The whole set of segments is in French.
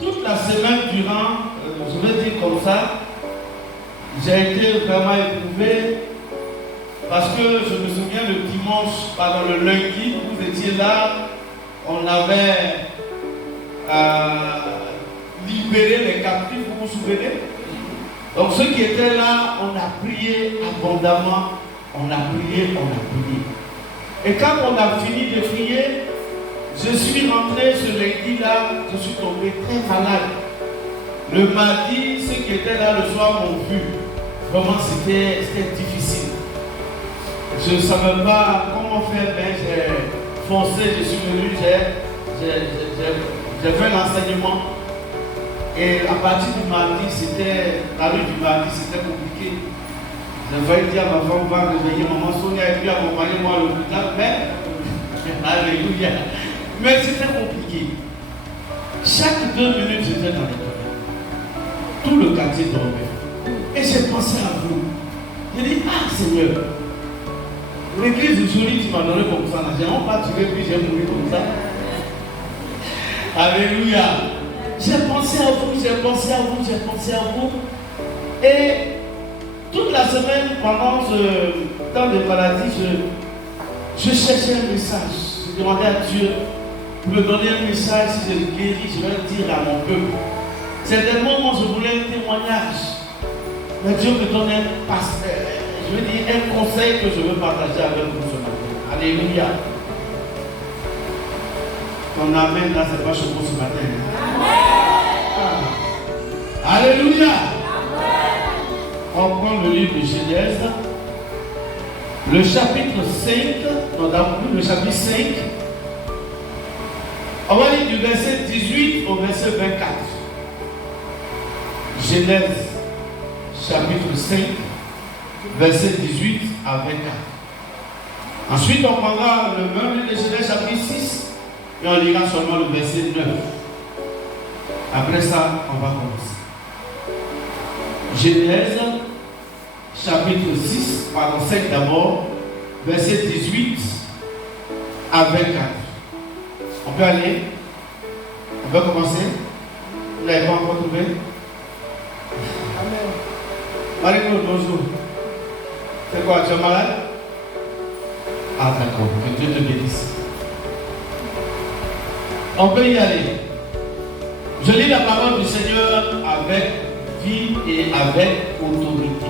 Toute la semaine durant, je vais dire comme ça, j'ai été vraiment éprouvé parce que je me souviens le dimanche, pendant le lundi, vous étiez là, on avait libéré les captifs, vous vous souvenez? Donc ceux qui étaient là, on a prié abondamment, on a prié. Et quand on a fini de prier, je suis rentré ce lundi-là, je suis tombé très malade. Le mardi, ceux qui étaient là le soir m'ont vu. Vraiment, c'était difficile. Je ne savais pas comment faire, mais j'ai foncé, je suis venu, j'ai fait l'enseignement. Et à partir du mardi, la rue du mardi, c'était compliqué. J'ai failli dire à ma femme, va réveiller maman Sonia et puis accompagner moi à l'hôpital, mais, alléluia. Mais c'était compliqué. Chaque 2 minutes, j'étais dans les toilettes. Tout le quartier dormait. Et j'ai pensé à vous. J'ai dit, ah Seigneur, l'église est jolie, tu m'as donné comme ça. J'ai vraiment pas tué, puis j'ai mouru comme ça. Alléluia. J'ai pensé à vous. Et toute la semaine, pendant ce temps de maladie, je cherchais un message. Je demandais à Dieu de me donner un message. Si je le guéris, je vais le dire à mon peuple. Certainement, je voulais un témoignage. Mais Dieu me donne un conseil que je veux partager avec vous ce matin. Alléluia. Ton amen là, c'est pas chaud ce matin. Ah. Alléluia. On prend le livre de Genèse, le chapitre 5, le chapitre 5. On va lire du verset 18 au verset 24. Genèse, chapitre 5, verset 18 à 24. Ensuite, on prendra le même livre de Genèse, chapitre 6, et on lira seulement le verset 9. Après ça, on va commencer. Genèse, chapitre 5 d'abord, verset 18 à 24. On peut aller? On peut commencer? Vous n'avez pas encore trouvé? Amen. Marie-Claude, bonjour. C'est quoi, tu es malade? Ah d'accord, que Dieu te bénisse. On peut y aller. Je lis la parole du Seigneur avec vie et avec autorité.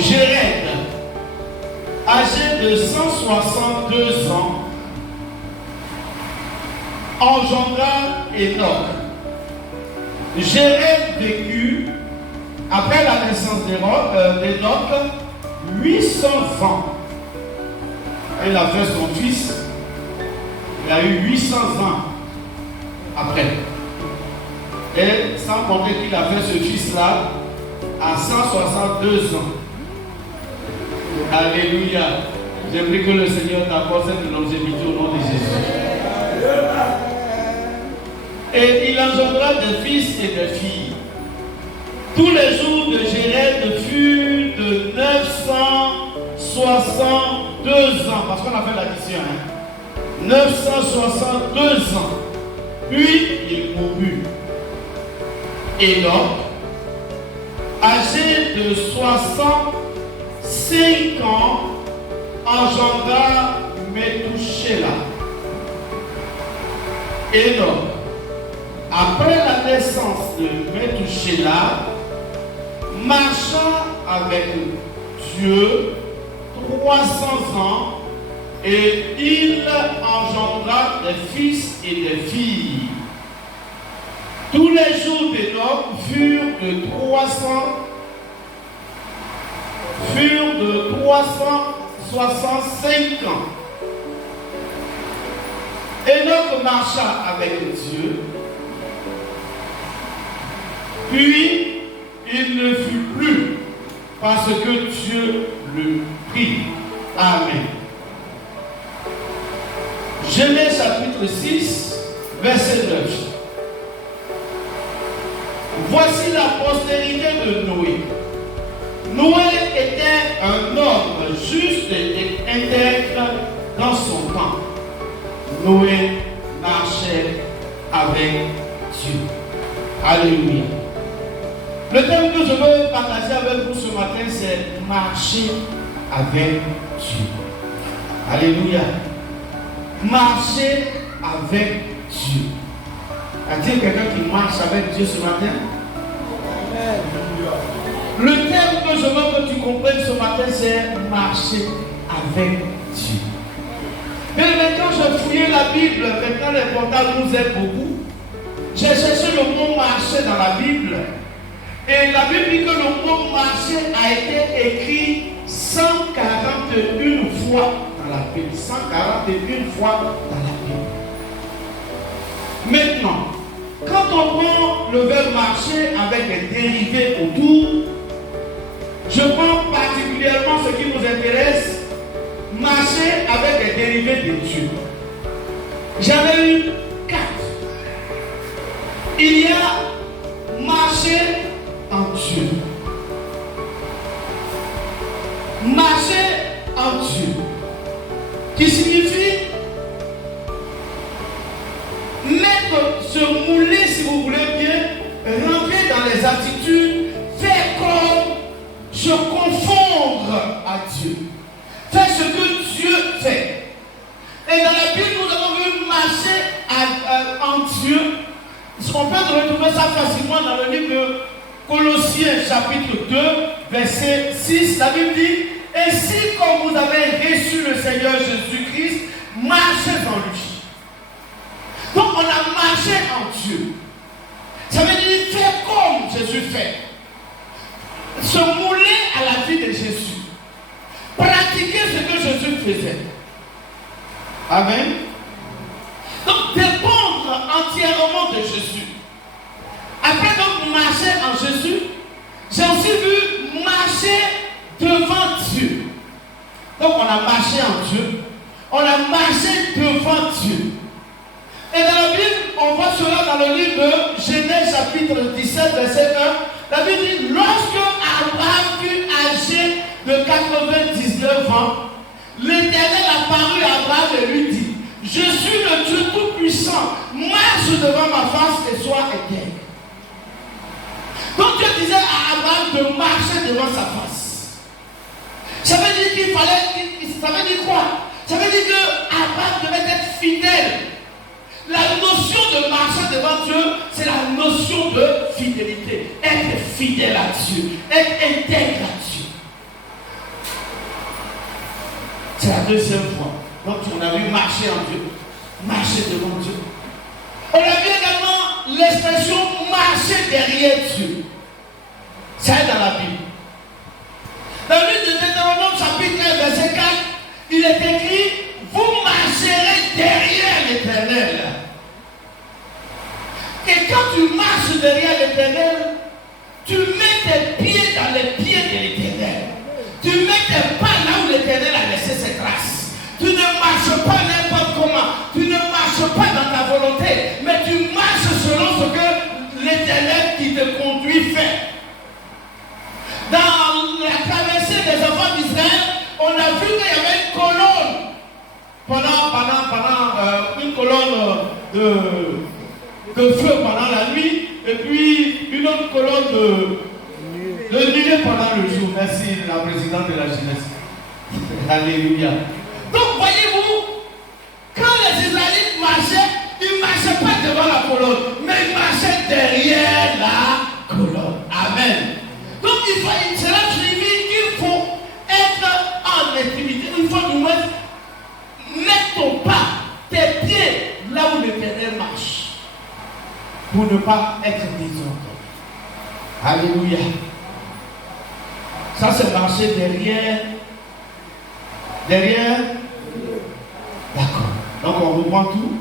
Jéred, âgé de 162 ans, engendra Enoch. Jéred vécut, après la naissance d'Enoch, 800 ans. Il a fait son fils, il a eu 800 ans après. Et sans compter qu'il a fait ce fils-là à 162 ans. Alléluia. J'ai pris que le Seigneur t'apporte cette longévité au nom de Jésus. Et il engendra des fils et des filles. Tous les jours de Jéred furent de 962 ans. Parce qu'on a fait l'addition. 962 ans. Puis il mourut. Enoch, âgé de 65 ans, engendra Métouchéla. Enoch, après la naissance de Métouchéla, marcha avec Dieu 300 ans et il engendra des fils et des filles. Tous les jours d'Enoch furent de 365 ans. Enoch marcha avec Dieu, puis il ne fut plus parce que Dieu le prit. Amen. Genèse chapitre 6, verset 9. Voici la postérité de Noé. Noé était un homme juste et intègre dans son temps. Noé marchait avec Dieu. Alléluia. Le thème que je veux partager avec vous ce matin, c'est marcher avec Dieu. Alléluia. Marcher avec Dieu. A-t-il quelqu'un qui marche avec Dieu ce matin? Le thème que je veux que tu comprennes ce matin, c'est marcher avec Dieu. Mais quand je fouillais la Bible, maintenant les portables nous aident beaucoup. J'ai cherché le mot marcher dans la Bible. Et la Bible dit que le mot marcher a été écrit 141 fois dans la Bible. 141 fois dans la Bible. Maintenant, quand on prend le verbe marcher avec des dérivés autour, je prends particulièrement ce qui nous intéresse, marcher avec des dérivés de Dieu. J'en ai eu 4. Il y a marcher en Dieu. Marcher en Dieu. Qui signifie se mouler, si vous voulez bien, rentrer dans les attitudes, faire comme se confondre à Dieu. Faire ce que Dieu fait. Et dans la Bible, nous avons vu marcher en Dieu. On peut retrouver ça facilement dans le livre de Colossiens, chapitre 2, verset 6. La Bible dit: ainsi comme vous avez reçu le Seigneur Jésus-Christ, marchez en lui. Donc on a marché en Dieu. Ça veut dire faire comme Jésus fait. Se mouler à la vie de Jésus. Pratiquer ce que Jésus faisait. Amen. Donc dépendre entièrement de Jésus. Après donc marcher en Jésus, j'ai aussi vu marcher devant Dieu. Donc on a marché en Dieu. On a marché devant Dieu. Et dans la Bible, on voit cela dans le livre de Genèse chapitre 17, verset 1. La Bible dit: lorsque Abraham fut âgé de 99 ans, l'Éternel apparut à Abraham et lui dit: je suis le Dieu Tout-Puissant, marche devant ma face et sois intègre. Donc Dieu disait à Abraham de marcher devant sa face. Ça veut dire qu'il fallait, ça veut dire quoi? Ça veut dire que Abraham devait être fidèle. La notion de marcher devant Dieu, c'est la notion de fidélité. Être fidèle à Dieu, être intègre à Dieu. C'est la deuxième fois. Donc on a vu marcher en Dieu, marcher devant Dieu. On a vu également l'expression marcher derrière Dieu. Ça est dans la Bible. Dans le livre de Deutéronome chapitre 1 verset 4, il est écrit: vous marcherez derrière l'Éternel. Et quand tu marches derrière l'Éternel, tu mets tes pieds dans les pieds de l'Éternel. Tu mets tes pas là où l'Éternel a laissé ses traces. Tu ne marches pas n'importe comment. Tu ne marches pas dans ta volonté. Mais tu marches selon ce que l'Éternel qui te conduit fait. Dans la traversée des enfants d'Israël, on a vu qu'il y avait une colonne. Pendant une colonne de feu pendant la nuit, et puis une autre colonne de nuée pendant le jour. Merci la présidente de la jeunesse. Alléluia. Donc voyez-vous, quand les Israélites marchaient, ils ne marchaient pas devant la colonne, mais ils marchaient derrière la colonne. Amen. Donc cela signifie qu'il faut être en intimité. Il faut nous mettre ton pas, tes pieds là où l'Éternel marche, pour ne pas être désordonné. Alléluia. Ça c'est marcher derrière. D'accord. Donc on reprend tout.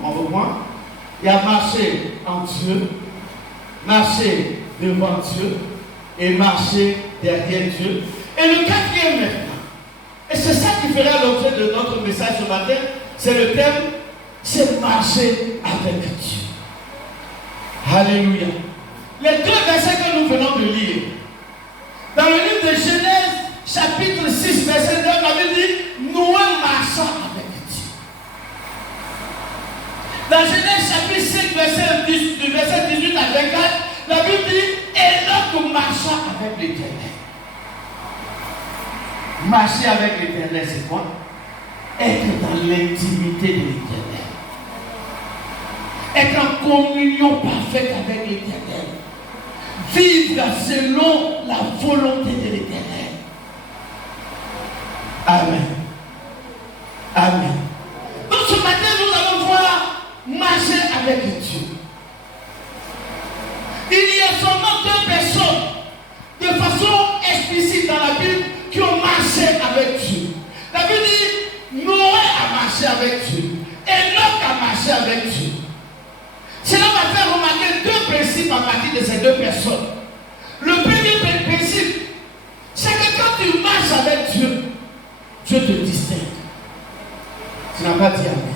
Il y a marcher en Dieu, marcher devant Dieu et marcher derrière Dieu. Et le quatrième maintenant. Et c'est ça qui fera l'objet de notre message ce matin. C'est le thème, c'est marcher avec Dieu. Alléluia. Les deux versets que nous venons de lire. Dans le livre de Genèse, chapitre 6, verset 9, la Bible dit: Noé marcha avec Dieu. Dans Genèse chapitre 5, verset 18 à 24, la Bible dit Enoch marcha avec l'Éternel. Marcher avec l'Éternel, c'est quoi? Être dans l'intimité de l'Éternel. Être en communion parfaite avec l'Éternel. Vivre selon la volonté de l'Éternel. Amen. Amen. Donc ce matin, nous allons voir marcher avec Dieu. Il y a seulement deux personnes de façon explicite dans la Bible qui ont marché avec Dieu. La Bible dit Noé a marché avec Dieu. Enoch a marché avec Dieu. Cela va faire remarquer deux principes à partir de ces deux personnes. Le premier principe, c'est que quand tu marches avec Dieu, Dieu te distingue. Tu n'as pas dit amen.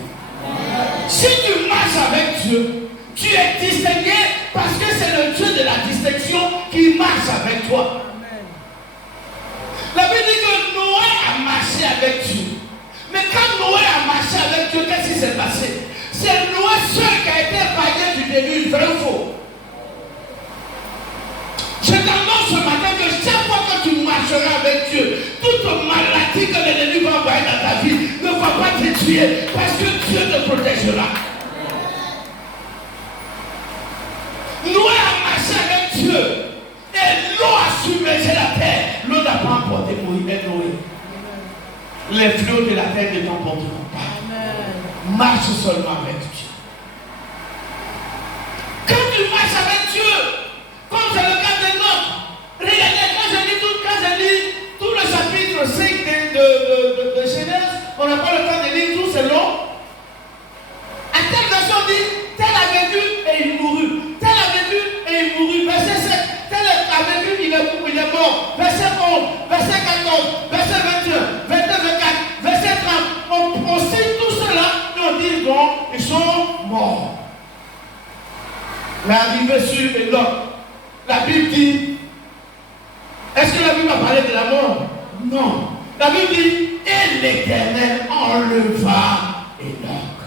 Si tu marches avec Dieu, tu es distingué parce que c'est le Dieu de la distinction qui marche avec toi. La Bible dit que Noé a marché avec Dieu. Mais quand Noé a marché avec Dieu, qu'est-ce qui s'est passé? C'est Noé seul qui a été épargné du déluge, vrai ou faux? Je t'annonce ce matin que chaque fois que tu marcheras avec Dieu, toute maladie que l'ennemi va envoyer dans ta vie ne va pas te tuer parce que Dieu te protégera. Noé a marché avec Dieu et l'eau a submergé la terre. L'eau n'a pas emporté Noé. Les fléaux de la terre ne t'emporteront pas. Marche seulement avec Dieu. Quand tu marches avec Dieu, comme c'est le cas de Noé, regardez, quand je lis tout le chapitre 5 de Genèse, on n'a pas le temps de lire tout, c'est long. À telle version dit, tel a vécu et il mourut. Tel a vécu et il mourut. Verset 7, tel a vécu, il est mort. Verset 11, verset 14, verset 21, verset 24, verset 30. On cite tout cela et on dit bon, ils sont morts. L'arrivée sur Enoch, la Bible dit, est-ce que la Bible a parlé de la mort? Non. La Bible dit, et l'Éternel enleva Enoch.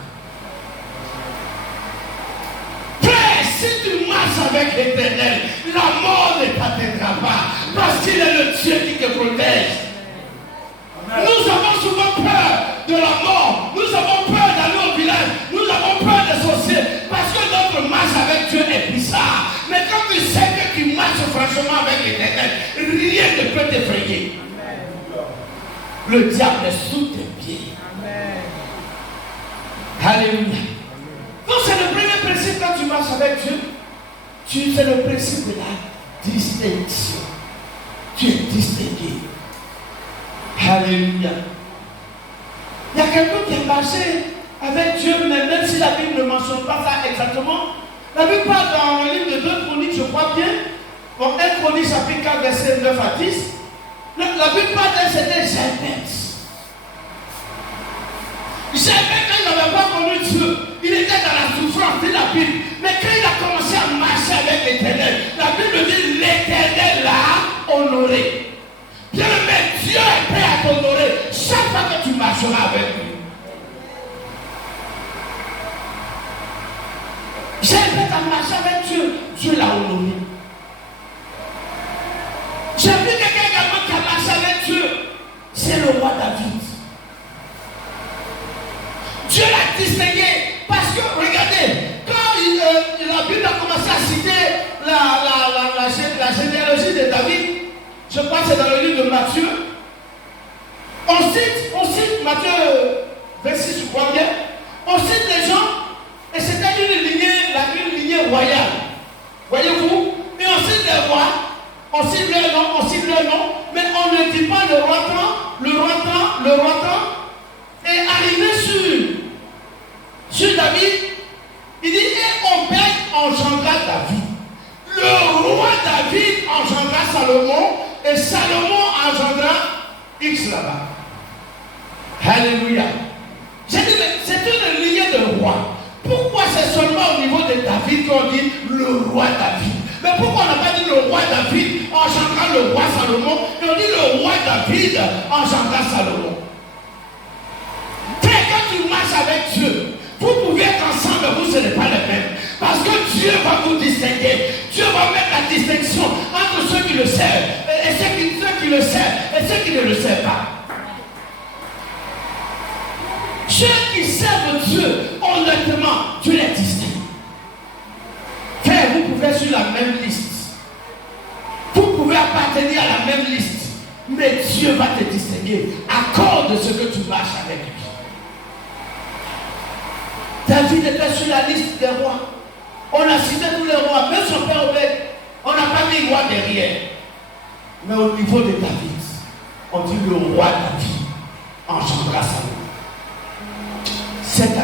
Frère, si tu marches avec l'Éternel, la mort ne t'atteindra pas, parce qu'il est le Dieu qui te protège. Nous avons souvent peur de la mort, nous avons peur d'aller au village, nous avons peur des sorciers, parce que notre marche avec Dieu est bizarre. Mais quand tu sais que tu marches franchement avec l'Éternel, rien ne peut t'effrayer. Le diable est sous tes pieds. Amen. Alléluia. Donc c'est le premier principe quand tu marches avec Dieu. C'est le principe de la distinction. Tu es distingué. Alléluia. Il y a quelqu'un qui a marché avec Dieu, mais même si la Bible ne mentionne pas ça exactement, la Bible parle dans le livre de 2 Chroniques, je crois bien, dans 1 Chronique chapitre 4, verset 9 à 10, la Bible parle d'un certain Japheth. Japheth, quand il n'avait pas connu Dieu, il était dans la souffrance, c'est la Bible. Mais quand il a commencé à marcher avec l'Éternel, la Bible dit l'Éternel l'a honoré. Bien, mais Dieu est prêt à t'honorer chaque fois que tu marcheras avec lui. Japheth a marché avec Dieu, Dieu l'a honoré. J'ai vu quelqu'un également qui a marché avec Dieu, c'est le roi David. Dieu l'a distingué parce que, regardez, quand la Bible a commencé à citer la généalogie de David, je crois que c'est dans le livre de Matthieu, on cite Matthieu 26, je crois bien, on cite les gens, et c'était une lignée royale. Voyez-vous? Et on cite les rois, on cite leur nom, mais on ne dit pas le roi temps. Et arrivé sur David, il dit, et on père engendra David. Le roi David engendra Salomon, et Salomon engendra X là-bas. Alléluia. J'ai dit, mais c'est une lignée de rois. Pourquoi c'est seulement au niveau de David qu'on dit le roi David? Mais pourquoi on n'a pas dit le roi David engendra le roi Salomon, et on dit le roi David engendra Salomon? Quand tu marches avec Dieu, vous pouvez être ensemble, vous Dieu va vous distinguer. Dieu va mettre la distinction entre ceux qui le servent et ceux qui le servent et ceux qui ne le servent pas. Ceux qui servent Dieu, honnêtement, Dieu les distingue. Frère, vous pouvez être sur la même liste. Vous pouvez appartenir à la même liste. Mais Dieu va te distinguer à cause de ce que tu marches avec lui. David était sur la liste des rois. On a cité tous les rois, même son père Obed. On n'a pas mis roi derrière. Mais au niveau de David, on dit le roi David engendra Salomon. Cette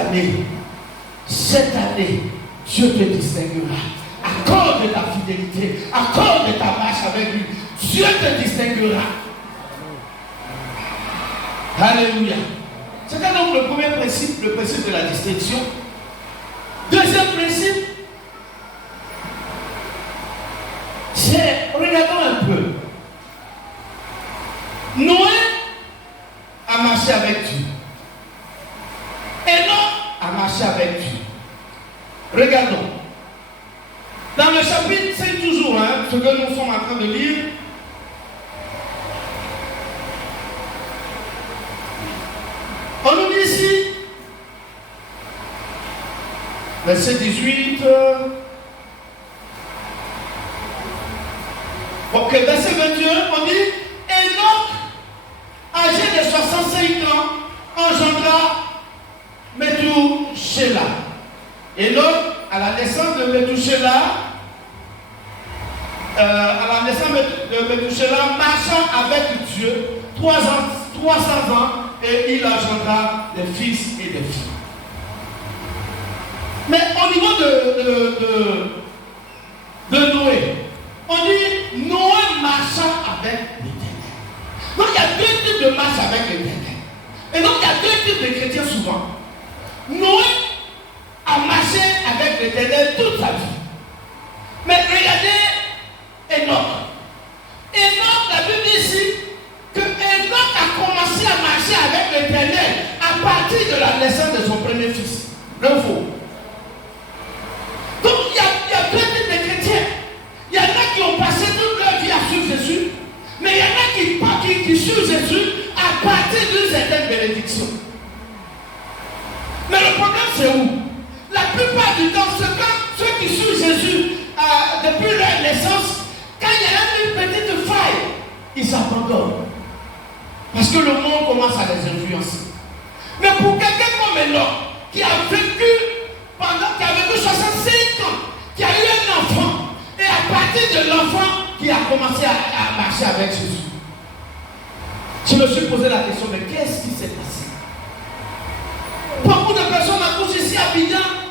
année, Dieu te distinguera. À cause de ta fidélité, à cause de ta marche avec lui, Dieu te distinguera. Alléluia. C'est donc le premier principe, le principe de la distinction. Deuxième principe, c'est, regardons un peu. Noé a marché avec Dieu. Enoch a marché avec Dieu. Regardons. Dans le chapitre 5 toujours, ce que nous sommes en train de lire, on nous dit ici, verset 18, ok, verset 21, on dit, Enoch, âgé de 65 ans, engendra Methushélah. Enoch, à la naissance de Methushélah, marchant avec Dieu 300 ans, et il engendra des fils et des filles. Mais au niveau de Noé, on dit Noé marchant avec l'Éternel. Donc il y a deux types de marche avec l'Éternel. Et donc il y a deux types de chrétiens souvent. Noé a marché avec l'Éternel toute sa vie. Mais regardez Enoch. Enoch, la Bible dit ici que Enoch a commencé à marcher avec l'Éternel à partir de la naissance de son premier fils. Le faux. Donc il y a deux types de chrétiens. Il y en a qui ont passé toute leur vie à suivre Jésus, mais il y en a qui suivent Jésus à partir d'une certaine bénédiction. Mais le problème c'est où? La plupart du temps, c'est quand ceux qui suivent Jésus depuis leur naissance, quand il y a une petite faille, ils s'abandonnent. Parce que le monde commence à les influencer. Mais pour quelqu'un comme Enoch, qui a vécu 65 ans, qui a eu un enfant, et à partir de l'enfant, qui a commencé à marcher avec Jésus, je me suis posé la question, mais qu'est-ce qui s'est passé? Beaucoup de personnes accouchent ici à Bignan.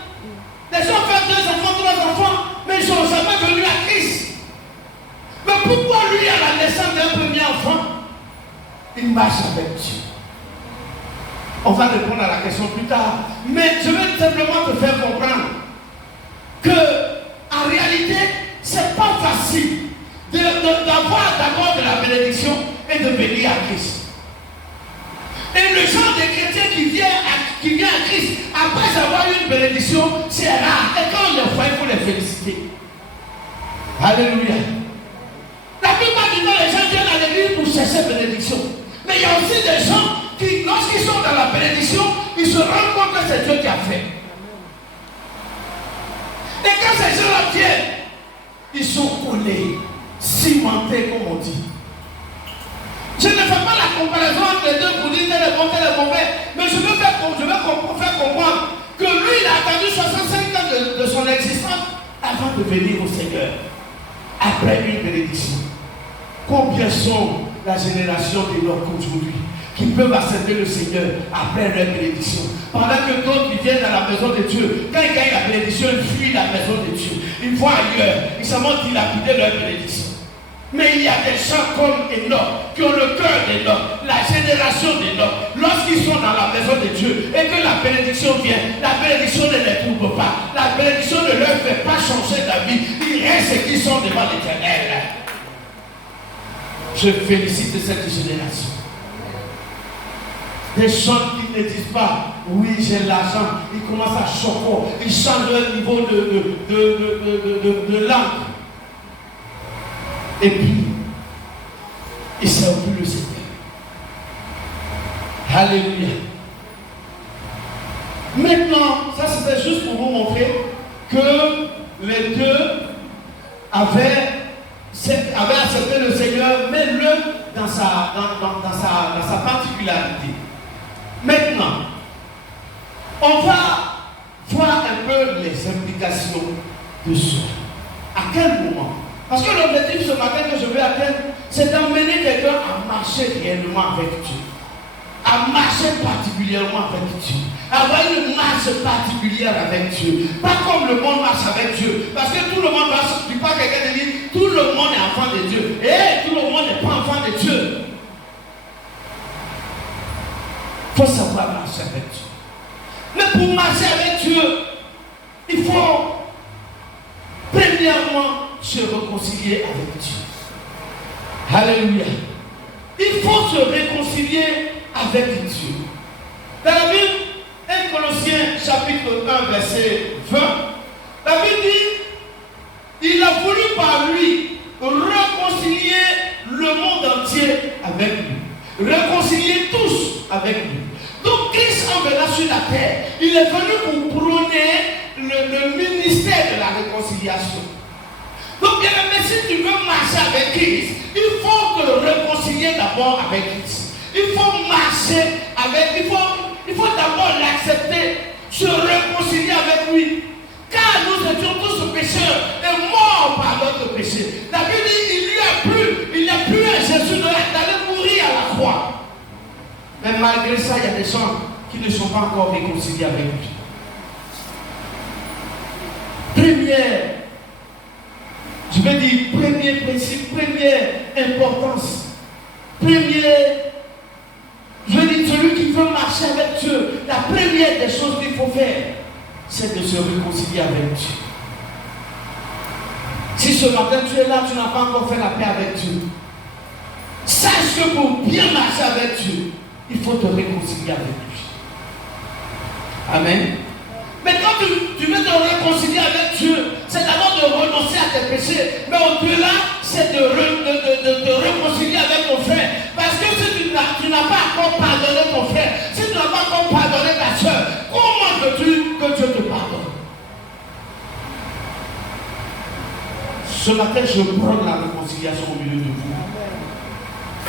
Les gens font 2 enfants, 3 enfants, mais ils ne sont jamais venus à Christ. Mais pourquoi lui, à la naissance d'un premier enfant, il marche avec Dieu? On va répondre à la question plus tard. Mais je vais simplement te faire comprendre que, en réalité, ce n'est pas facile d'avoir d'abord de la bénédiction et de venir à Christ. Et le genre de chrétien qui vient à Christ après avoir eu une bénédiction, c'est rare. Et quand on le voit, il faut les féliciter. Alléluia. La plupart du temps, les gens viennent à l'église pour chercher bénédiction. Mais il y a aussi des gens qui, lorsqu'ils sont dans la bénédiction, ils se rendent compte que c'est Dieu qui a fait. Et quand ces gens-là viennent, ils sont collés, cimentés, comme on dit. Je ne fais pas la comparaison entre les deux pour dire tel est bon, tel est mauvais, mais je veux faire comprendre que lui, il a attendu 65 ans de son existence avant de venir au Seigneur, après une bénédiction. Combien sont la génération des Lord aujourd'hui qui peuvent accepter le Seigneur après leur bénédiction, pendant que d'autres qui viennent dans la maison de Dieu, quand ils gagnent la bénédiction, ils fuient la maison de Dieu, ils vont ailleurs, ils s'en vont dilapider leur bénédiction. Mais il y a des gens comme Enoch qui ont le cœur d'Enoch, la génération d'Enoch. Lorsqu'ils sont dans la maison de Dieu et que la bénédiction vient, la bénédiction ne les trouve pas. La bénédiction ne leur fait pas changer d'avis. Ils restent qui sont devant l'Éternel. Je félicite cette génération. Des gens qui ne disent pas, oui, j'ai l'argent. Ils commencent à choquer. Ils changent leur niveau de langue. Et puis, ils ne servent plus le Seigneur. Alléluia. Maintenant, ça c'était juste pour vous montrer que les deux avaient accepté le Seigneur, mais l'un dans sa particularité. Maintenant, on va voir un peu les implications de cela. À quel moment? Parce que l'objectif ce matin que je vais atteindre, c'est d'emmener quelqu'un à marcher réellement avec Dieu. À marcher particulièrement avec Dieu. Avoir une marche particulière avec Dieu. Pas comme le monde marche avec Dieu. Parce que tout le monde marche. Je ne dis pas quelqu'un de dire tout le monde est enfant de Dieu. Et tout le monde n'est pas enfant de Dieu. Il faut savoir marcher avec Dieu. Mais pour marcher avec Dieu, il faut premièrement se réconcilier avec Dieu. Alléluia. Il faut se réconcilier avec Dieu. Dans la Bible, 1 Colossiens chapitre 1 verset 20, la Bible dit, il a voulu par lui réconcilier le monde entier avec lui. Réconcilier tous avec lui. Donc Christ en venant sur la terre, il est venu pour prôner le ministère de la réconciliation. Donc bien aimé, si tu veux marcher avec Christ, il faut te réconcilier d'abord avec Christ. Il faut marcher avec, il faut d'abord l'accepter, se réconcilier avec lui. Car nous étions tous pécheurs et morts par notre péché. La Bible dit, il n'y a plus un Jésus d'aller mourir à la croix. Mais malgré ça, il y a des gens qui ne sont pas encore réconciliés avec lui. Premier principe, première importance, celui qui veut marcher avec Dieu, la première des choses qu'il faut faire, c'est de se réconcilier avec Dieu. Si ce matin tu es là, tu n'as pas encore fait la paix avec Dieu, sache que pour bien marcher avec Dieu, il faut te réconcilier avec lui. Amen. Mais quand tu veux te réconcilier avec Dieu, c'est d'abord de renoncer à tes péchés. Mais au-delà, c'est de te réconcilier avec ton frère. Parce que si tu n'as pas encore pardonné ton frère, si tu n'as pas encore pardonné ta soeur, comment veux-tu que Dieu te pardonne? Ce matin, je prends la réconciliation au milieu de vous.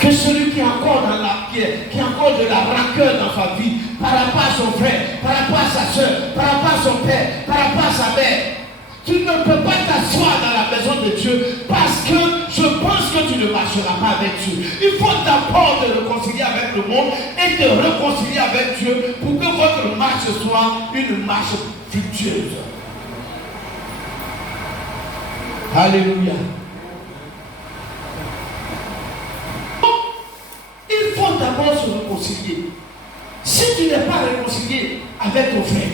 Que celui qui a encore de la rancœur dans sa vie, par rapport à son frère, par rapport à sa soeur, par rapport à son père, par rapport à sa mère, tu ne peux pas t'asseoir dans la maison de Dieu parce que je pense que tu ne marcheras pas avec Dieu. Il faut d'abord te réconcilier avec le monde et te réconcilier avec Dieu pour que votre marche soit une marche fructueuse. Alléluia. Il faut d'abord se réconcilier. Si tu n'es pas réconcilié avec ton frère,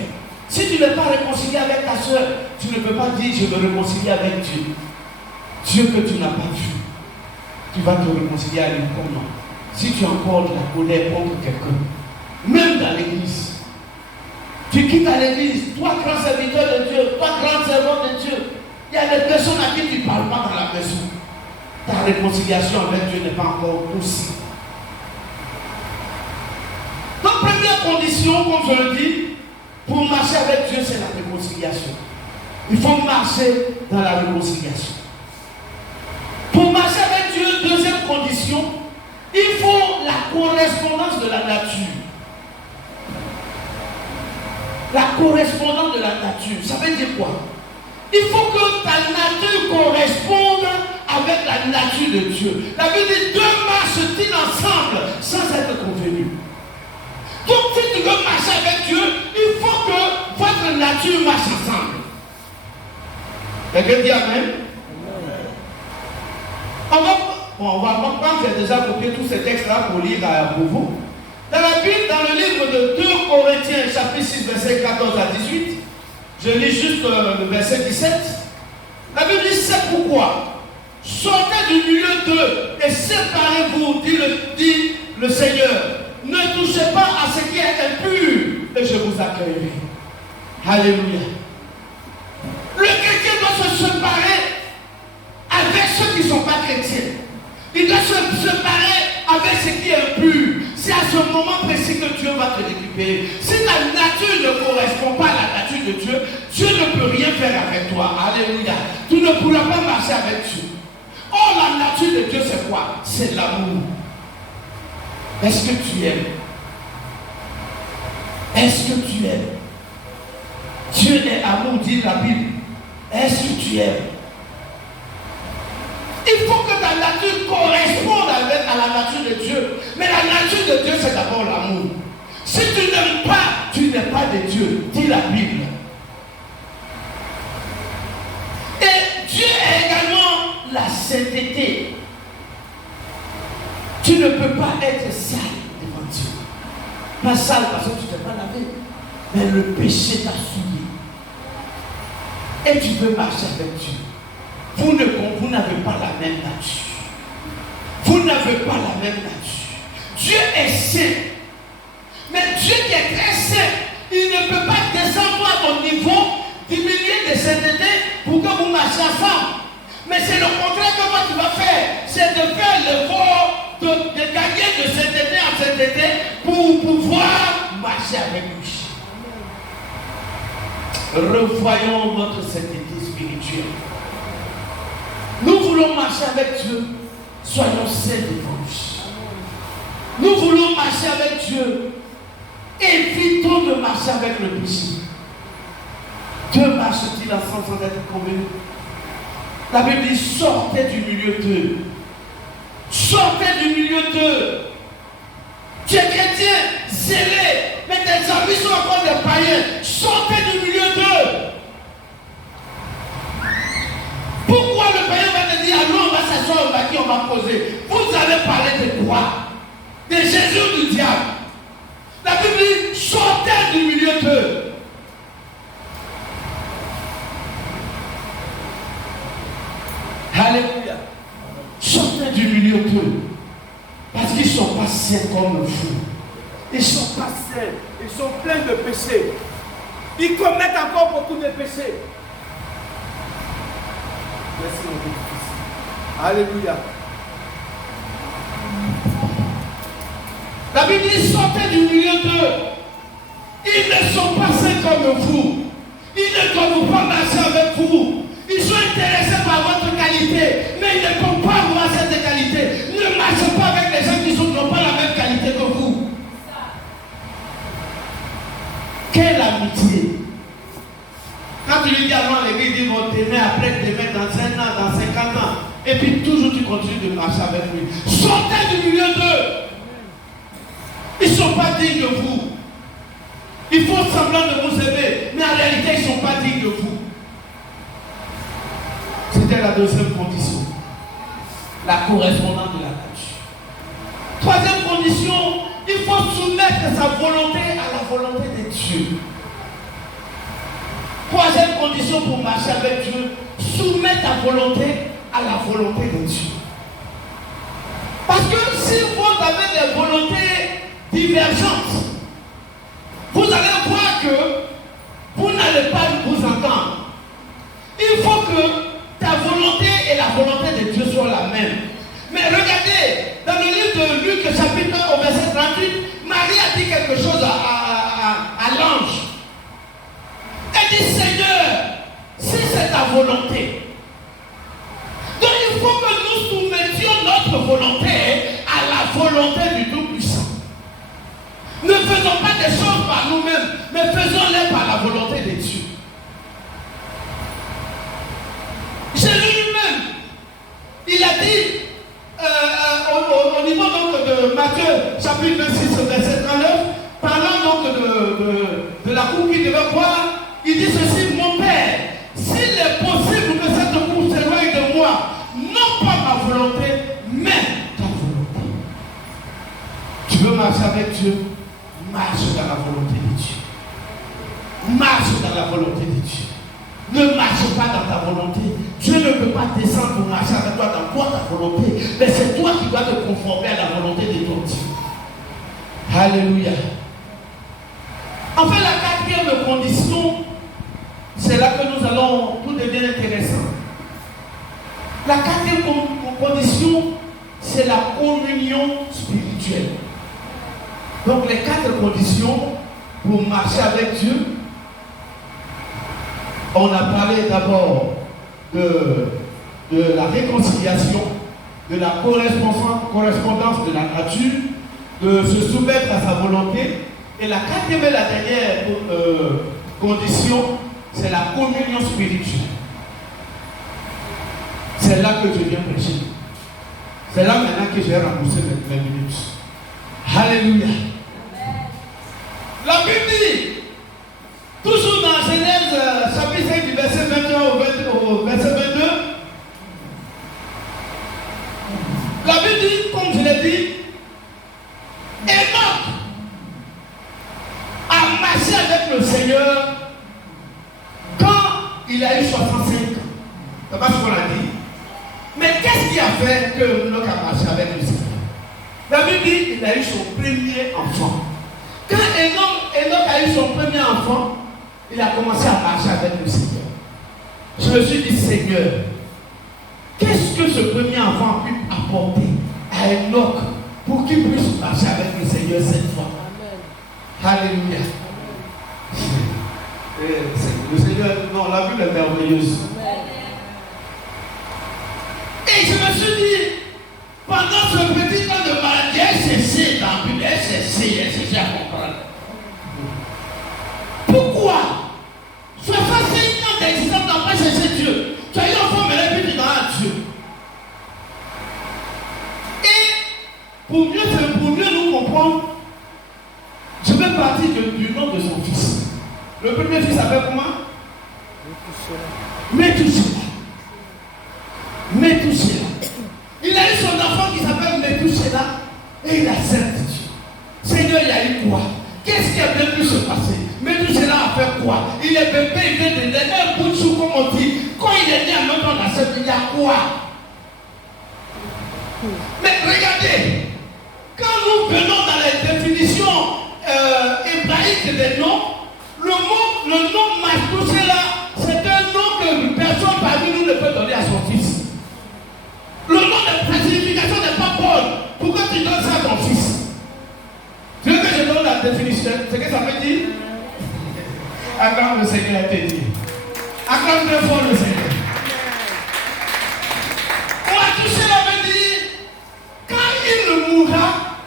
si tu n'es pas réconcilié avec ta soeur, tu ne peux pas dire je veux réconcilier avec Dieu. Dieu que tu n'as pas vu, tu vas te réconcilier avec lui comment? Si tu as encore de la colère contre quelqu'un, même dans l'église, tu quittes à l'église, toi grand serviteur de Dieu, toi grand servant de Dieu, il y a des personnes à qui tu ne parles pas dans la maison. Ta réconciliation avec Dieu n'est pas encore possible. Donc, première condition, comme je le dis, pour marcher avec Dieu, c'est la réconciliation. Il faut marcher dans la réconciliation. Pour marcher avec Dieu, deuxième condition, il faut la correspondance de la nature. La correspondance de la nature, ça veut dire quoi? Il faut que ta nature corresponde avec la nature de Dieu. La Bible dit deux marchent-ils ensemble sans être convenus. Donc si tu veux marcher avec Dieu, il faut que votre nature marche ensemble. Quelqu'un dit Amen? On va comprendre, j'ai déjà copié tous ces textes-là pour lire pour vous. Dans la Bible, dans le livre de 2 Corinthiens, chapitre 6, verset 14 à 18, je lis juste le verset 17. La Bible dit, c'est pourquoi sortez du milieu d'eux et séparez-vous, dit le Seigneur. ne touchez pas à ce qui est impur et je vous accueillerai. Alléluia. Le chrétien doit se séparer avec ceux qui ne sont pas chrétiens. Il doit se séparer avec ce qui est impur. C'est à ce moment précis que Dieu va te récupérer. Si ta nature ne correspond pas à la nature de Dieu, Dieu ne peut rien faire avec toi. Alléluia. Tu ne pourras pas marcher avec Dieu. Or, la nature de Dieu, c'est quoi? C'est l'amour. Est-ce que tu aimes? Est-ce que tu aimes? Dieu est amour, dit la Bible. Est-ce que tu aimes? Il faut que ta nature corresponde à la nature de Dieu. Mais la nature de Dieu, c'est d'abord l'amour. Si tu n'aimes pas, tu n'es pas de Dieu, dit la Bible. Et Dieu est également la sainteté. Tu ne peux pas être sale devant Dieu. Pas sale parce que tu ne t'es pas lavé. Mais le péché t'a souillé. Et tu veux marcher avec Dieu. Vous n'avez pas la même nature. Vous n'avez pas la même nature. Dieu est saint. Mais Dieu qui est très saint, il ne peut pas descendre à ton niveau, diminuer de sainteté pour que vous marchiez ensemble. Mais c'est le contraire que toi tu vas faire. C'est de faire l'effort de gagner de sainteté en sainteté pour pouvoir marcher avec lui. Revoyons notre sainteté spirituelle. Nous voulons marcher avec Dieu. Soyons saints devant lui. Nous voulons marcher avec Dieu. Évitons de marcher avec le péché. Dieu marche-t-il ensemble sans être convenu? La Bible dit sortez du milieu d'eux. Sortez du milieu d'eux. Tu es chrétien, zélé, mais tes amis sont encore des païens. Sortez du milieu d'eux. Pourquoi le païen va te dire allons, on va s'asseoir au maquis, on va poser? Vous allez parler de quoi? De Jésus ou du diable? La Bible dit sortez du milieu d'eux. Alléluia. Sortez du milieu d'eux. Parce qu'ils ne sont pas saints comme vous. Ils ne sont pas saints. Ils sont pleins de péchés. Ils commettent encore beaucoup de péchés. Merci mon Dieu. Alléluia. La Bible dit sortez du milieu d'eux. Ils ne sont pas saints comme vous. Ils ne doivent pas marcher avec vous. Ils sont intéressés par votre qualité, mais ils ne peuvent pas avoir cette qualité. Ne marchez pas avec les gens qui n'ont pas la même qualité que vous. Quelle amitié! Quand tu lui dis avant l'église, ils vont t'aimer, après t'aimer dans 5 ans, dans 50 ans. Et puis toujours tu continues de marcher avec lui. Sortez du milieu d'eux. Ils ne sont pas dignes de vous. Ils font semblant de vous aimer, mais en réalité ils ne sont pas dignes de vous. C'était la deuxième condition. La correspondance de la nature. Troisième condition, il faut soumettre sa volonté à la volonté de Dieu. Troisième condition pour marcher avec Dieu, soumettre ta volonté à la volonté de Dieu. Parce que si vous avez des volontés divergentes, vous allez voir que vous n'allez pas vous entendre. Il faut que ta volonté et la volonté de Dieu soient la même. Mais regardez, dans le livre de Luc, chapitre 1, au verset 38, Marie a dit quelque chose à l'ange. Elle dit, Seigneur, si c'est ta volonté. Donc il faut que nous soumettions notre volonté à la volonté du Tout-Puissant. Ne faisons pas des choses par nous-mêmes, mais faisons-les par la volonté de Dieu. Jésus lui-même, il a dit au niveau donc de Matthieu, chapitre 26, verset 39, parlant donc de la coupe qu'il devait boire, il dit ceci, mon Père, s'il est possible que cette coupe s'éloigne de moi, non pas ma volonté, mais ta volonté. Tu veux marcher avec Dieu? Marche dans la volonté de Dieu. Marche dans la volonté de Dieu. Ne marche pas dans ta volonté. Dieu ne peut pas descendre pour marcher avec toi dans ta volonté. Mais c'est toi qui dois te conformer à la volonté de ton Dieu. Alléluia. Enfin, la quatrième condition, c'est là que nous allons, tout devient intéressant. La quatrième condition, c'est la communion spirituelle. Donc les 4 conditions pour marcher avec Dieu, on a parlé d'abord de la réconciliation, de la correspondance de la nature, de se soumettre à sa volonté. Et la quatrième et la dernière condition, c'est la communion spirituelle. C'est là que je viens prêcher. C'est là maintenant que j'ai remboursé mes minutes. Alléluia. La Bible dit, toujours dans Genèse chapitre 5 du verset 21 au verset 22, la Bible dit, comme je l'ai dit, Enoch a marché avec le Seigneur quand il a eu 65 ans. C'est pas ce qu'on a dit. Mais qu'est-ce qui a fait que Enoch a marché avec le Seigneur? La Bible dit qu'il a eu son premier enfant. Quand Enoch a eu son premier enfant, il a commencé à marcher avec le Seigneur. Je me suis dit, Seigneur, qu'est-ce que ce premier enfant a pu apporter à Enoch pour qu'il puisse marcher avec le Seigneur cette fois? Amen. Alléluia. Le Seigneur, non, la Bible est merveilleuse. Et je me suis dit, pendant ce petit temps de maladie, j'ai cessé dans la Bible, j'ai cessé à comprendre. Pourquoi 65 ans d'existence n'a pas cherché Dieu? Tu as eu un enfant, mais là, tu dans Dieu. Et pour mieux nous comprendre, je vais partir du nom de son fils. Le premier fils s'appelle comment? Méthusélah. Méthusélah. Il a eu son enfant qui s'appelle Méthusélah et il a servi Dieu. Seigneur, il y a eu quoi? Qu'est-ce qui a bien pu se passer? Méthusélah a fait quoi? Il est bébé, il vient de naître, un bout de chou comme on dit. Quand il est né en même temps dans cette il y a quoi? Mais regardez, quand nous venons dans les définitions hébraïques des noms, le nom Méthusélah, c'est un nom que personne parmi nous ne peut donner à son fils. Le nom de classification n'est pas bonne. Pourquoi tu donnes ça à ton fils? Tu veux que je donne la définition? C'est ce que ça veut dire? Acclame le Seigneur, t'es dit. Acclame très fort le Seigneur. On a touché la veut dire, quand il mourra,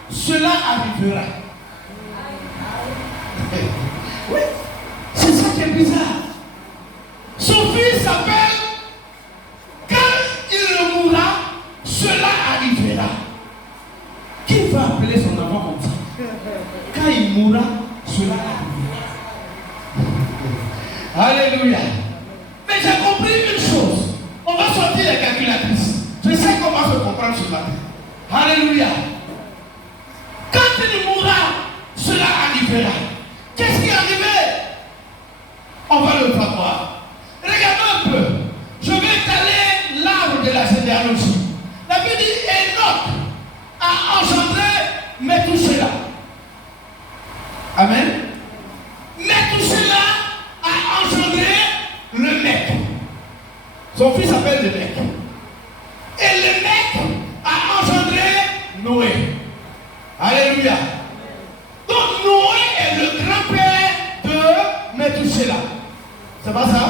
cela arrivera. Oui, c'est ça qui est bizarre. Son fils s'appelle, quand il mourra, cela arrivera. Qui va appeler son enfant comme ça? Quand il mourra, cela arrivera. Alléluia. Mais j'ai compris une chose. On va sortir les calculatrices. Je sais qu'on va se comprendre ce matin. Alléluia. Quand il mourra, cela arrivera. Qu'est-ce qui est arrivé? On va le savoir. Regardons un peu. Je vais étaler l'arbre de la généalogie. La Bible dit Enoch a engendré Méthusélah. Amen. Méthusélah a engendré le mec. Son fils s'appelle le mec. Et le mec a engendré Noé. Alléluia. Donc Noé est le grand-père de Méthusélah. C'est pas ça?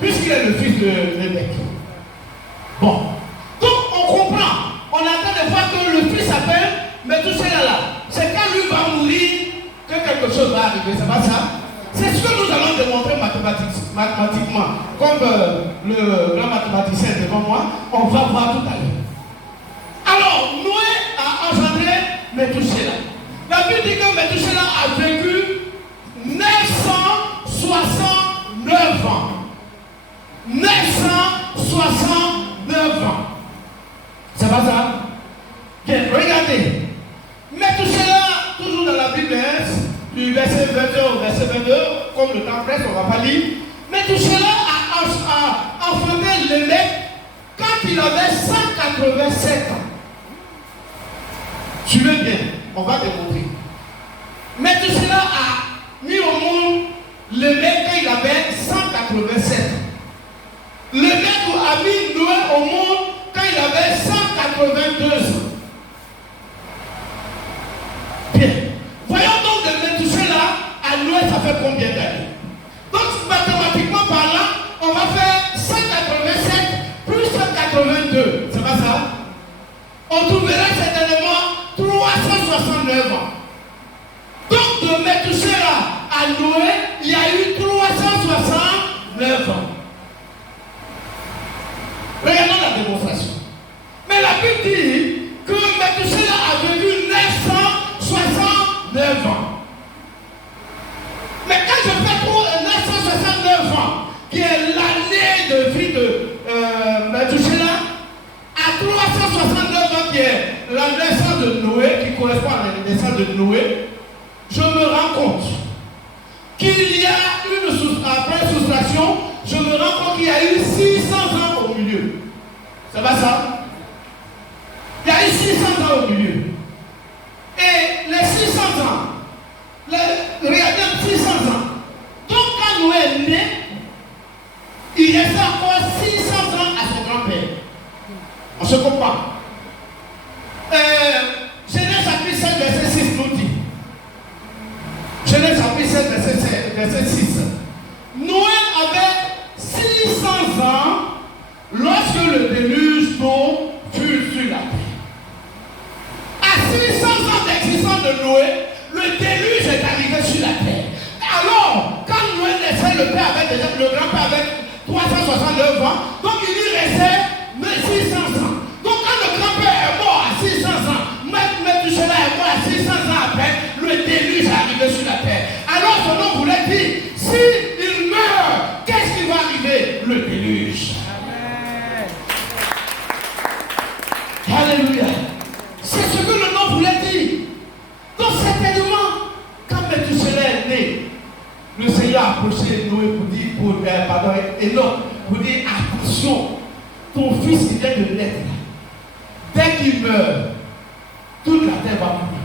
Puisqu'il est le fils de mec. Bon. Donc on comprend. On attend de voir que le fils s'appelle Méthusélah là. C'est quand lui va mourir que quelque chose va arriver. C'est pas ça? C'est ce que nous allons démontrer mathématiquement. Comme le grand mathématicien est devant moi, on va voir tout à l'heure. Alors, Noé a engendré Méthusélah. La Bible dit que Méthusélah a vécu 969 ans. 969 ans. C'est pas ça? Bien, regardez. Méthusélah, toujours dans la Bible, du verset 21 au verset 22, comme le temps presse, on ne va pas lire. Méthusélah a enfanté le mec quand il avait 187 ans. Suivez bien, on va démontrer. Methusélah a mis au monde le mec quand il avait 187. Le mec a mis Noé au monde quand il avait 182 ans. Bien. Voyons donc de Methusélah à Noé, ça fait combien d'années? Donc mathématiquement parlant, on va faire 187 plus 182. C'est pas ça? On trouverait certainement 369 ans. Donc de Methusélah à Noé, il y a eu 369 ans. Regardons la démonstration. Mais la Bible dit que Methusélah a vécu 969 ans. Mais quand je fais 969 ans, qui est l'année de vie de Methusélah, à 369 ans, qui est la naissance de Noé, qui correspond à la naissance de Noé, je me rends compte qu'il y a après soustraction, je me rends compte qu'il y a eu 600 ans au milieu. C'est pas ça? Il y a eu 600 ans au milieu. Et les 600 ans, regardez 600 ans. Donc quand Noé est né, il restait encore 600 ans à son grand-père. On se comprend. Genèse chapitre 7, verset 6 nous dit. Genèse chapitre 7, verset 6. Noé avait 600 ans lorsque le déluge d'eau fut sur la terre. À 600 ans d'existence de Noé, le déluge est arrivé sur la terre. Alors, quand Noé naissait, le grand-père avait 369 ans, donc il lui restait 600 ans. Donc quand le grand-père est mort à 600 ans, Methusélah est mort à 600 ans après, le déluge est arrivé sur la terre. Alors son nom voulait dire, s'il meurt, qu'est-ce qui va arriver? Le déluge. Amen. Alléluia. C'est ce que le nom voulait dire. Donc certainement, quand Methusélah est né, le Seigneur a approché Noé Enoch, pour dire attention, ton fils qui vient de naître, dès qu'il meurt, toute la terre va mourir.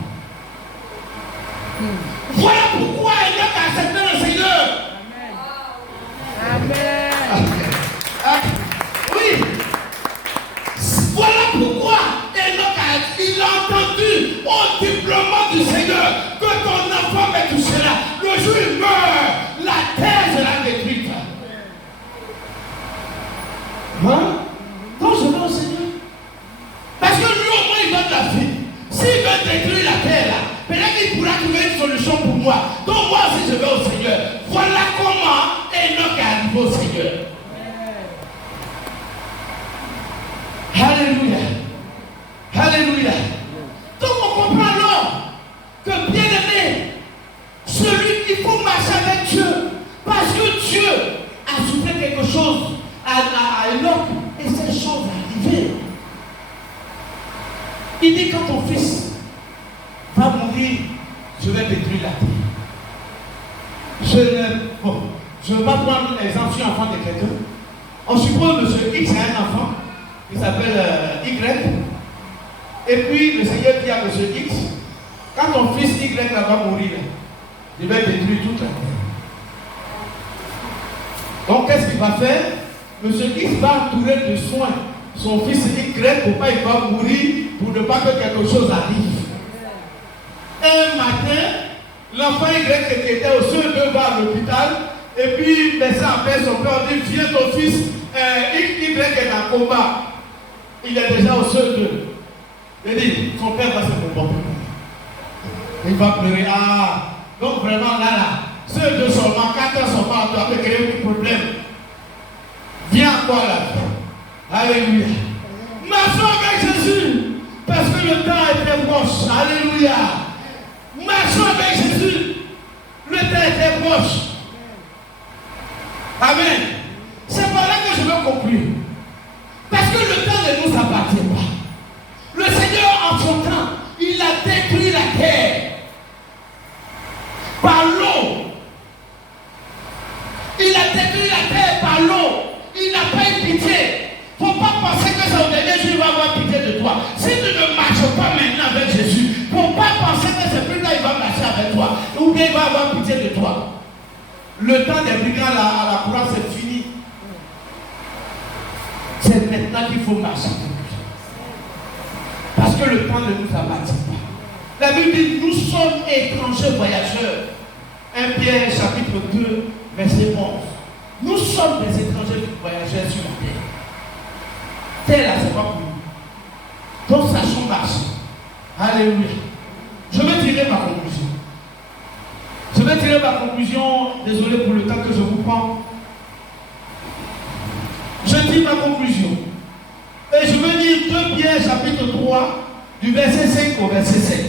Voilà pourquoi Enoch a accepté le Seigneur. Amen. Amen. Oui. Voilà pourquoi Enoch il a entendu au diplôme du Seigneur que ton enfant Methusélah, le jour où il meurt, la terre sera détruite. Hein? Donc je vais au Seigneur. Parce que lui au moins il donne la vie. S'il veut détruire la terre là, peut-être qu'il pourra trouver une solution pour moi. Donc moi aussi je vais au Seigneur. Voilà comment Enoch est arrivé au Seigneur. Alléluia. Alléluia. Donc on comprend alors que bien aimé, celui qui faut marcher avec Dieu, parce que Dieu a soufflé quelque chose à Enoch et ces choses arrivées. Il dit quand ton fils va mourir, je vais détruire la terre. Je ne vais pas prendre l'exemple sur l'enfant de quelqu'un. On suppose que ce X a un enfant qui s'appelle Y. Et puis le Seigneur dit à M. X, quand ton fils Y va mourir, je vais détruire toute la terre. Donc qu'est-ce qu'il va faire? M. X va entourer de soins son fils Y pour pas qu'il va mourir, pour ne pas que quelque chose arrive. Un matin, l'enfant Y qui était au CE2 va à l'hôpital, et puis laissant en paix son père, dit viens ton fils, Y est en combat. Il est déjà au CE2. Il dit, son père va se comporter. Il va pleurer. Ah, donc vraiment là, CE2 seulement, 4 ans seulement, tu as créé un problème. Viens encore là. Alléluia. Marchons avec Jésus, parce que le temps est très proche. Alléluia. Marchons avec Jésus. Le temps est très proche. Amen. C'est par là que je veux conclure. Parce que le temps ne nous appartient pas. Le Seigneur, en son temps, il a détruit la terre par l'eau. Il a détruit la terre par l'eau. Il n'a pas eu pitié. Il ne faut pas penser que c'est au dernier jour il va avoir pitié de toi. Si tu ne marches pas maintenant avec Jésus, pour pas penser que ce plus là, il va marcher avec toi. Ou bien il va avoir pitié de toi. Le temps des brigands à la croix, c'est fini. C'est maintenant qu'il faut marcher. Parce que le temps ne nous appartient pas. La Bible dit, nous sommes étrangers voyageurs. 1 Pierre chapitre 2, verset 11. Nous sommes des étrangers voyageurs sur la terre. Terre là, c'est pas pour nous. Donc sachons marcher. Alléluia. Je vais tirer ma conclusion. Désolé pour le temps que je vous prends. Je dis ma conclusion. Et je veux lire 2 Pierre chapitre 3, du verset 5 au verset 7.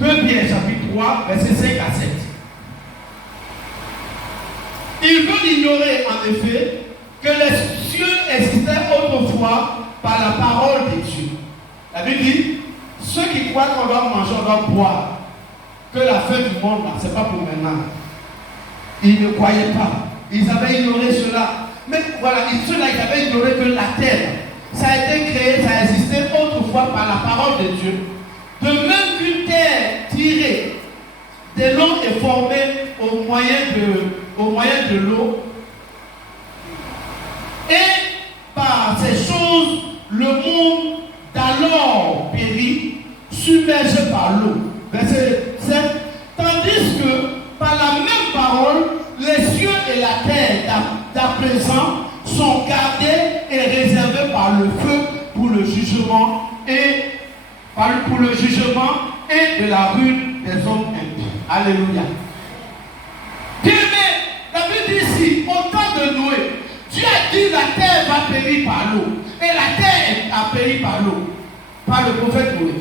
2 Pierre chapitre 3, verset 5 à 7. Ils veulent ignorer en effet que les cieux existaient autrefois par la parole de Dieu. La Bible dit, ceux qui croient qu'on doit manger, on doit boire, que la fin du monde, ce n'est pas pour maintenant. Ils ne croyaient pas. Ils avaient ignoré cela. Mais voilà, ceux-là, ils avaient ignoré que la terre, ça a été créé, ça a existé autrefois par la parole de Dieu. De même qu'une terre tirée de l'eau est formée au moyen de l'eau. Et par ces choses, le monde d'alors périt, submergé par l'eau. Verset 7. Tandis que par la même parole, les cieux et la terre d'à présent sont gardés et réservés par le feu pour le jugement et de la ruine des hommes impies. Alléluia. Bien aimé, la Bible dit ici, au temps de Noé, Dieu a dit la terre va périr par l'eau. Et la terre a péri par l'eau, par le prophète Noé.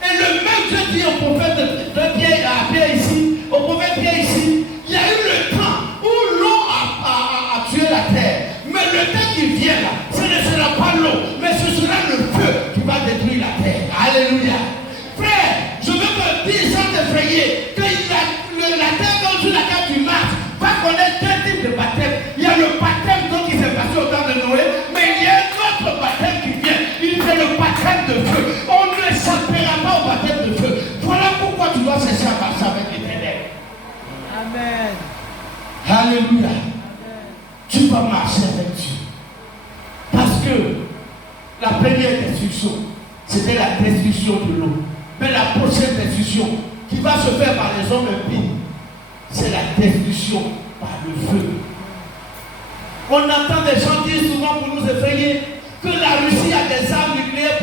Et le même Dieu dit au prophète de Pierre ici, au prophète Pierre ici, il y a eu le temps où l'eau a tué la terre. Mais le temps qui vient là, ce ne sera pas l'eau, mais ce sera le feu qui va détruire la terre. Alléluia. Frère, je veux te dire sans t'effrayer que la terre sur laquelle tu marches va connaître deux types de baptêmes. Il y a le baptême qui s'est passé au temps de Noé, mais il y a un autre baptême qui vient. C'est le baptême de feu. On ne s'appellera pas au baptême de feu. Voilà pourquoi tu dois chercher à marcher avec l'Éternel. Amen. Alléluia. Amen. Tu vas marcher avec Dieu. Parce que la première destruction, c'était la destruction de l'eau. Mais la prochaine destruction, qui va se faire par les hommes impies, c'est la destruction par le feu. On entend des gens dire souvent pour nous effrayer que la Russie a des armes nucléaires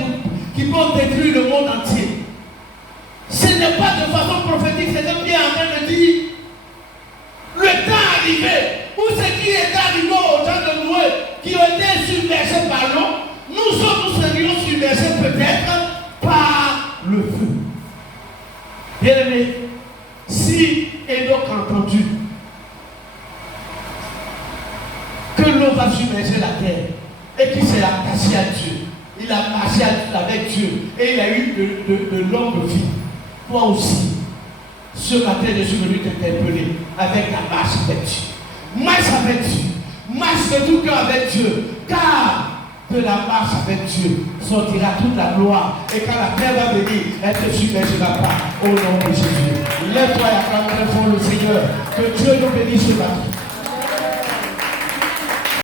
qui vont détruire le monde entier. Ce n'est pas de façon prophétique, c'est comme Pierre en train de dire le temps arrivé où ce qui est arrivé aux gens de Noé qui ont été submergés par l'eau, nous serions submergés peut-être par le feu. Bien aimé, si Enoch a entendu que l'eau va submerger la terre et qu'il s'est attaché à Dieu, il a marché avec Dieu et il a eu de longues vies. Toi aussi, ce matin, je suis venu t'interpeller avec ta marche avec Dieu. Marche avec Dieu. Marche de tout cœur avec Dieu. Car de la marche avec Dieu sortira toute la gloire. Et quand la terre va venir, elle ne te submergera pas. Au nom de Jésus. Lève-toi et acclame très fort le Seigneur. Que Dieu nous bénisse ce matin.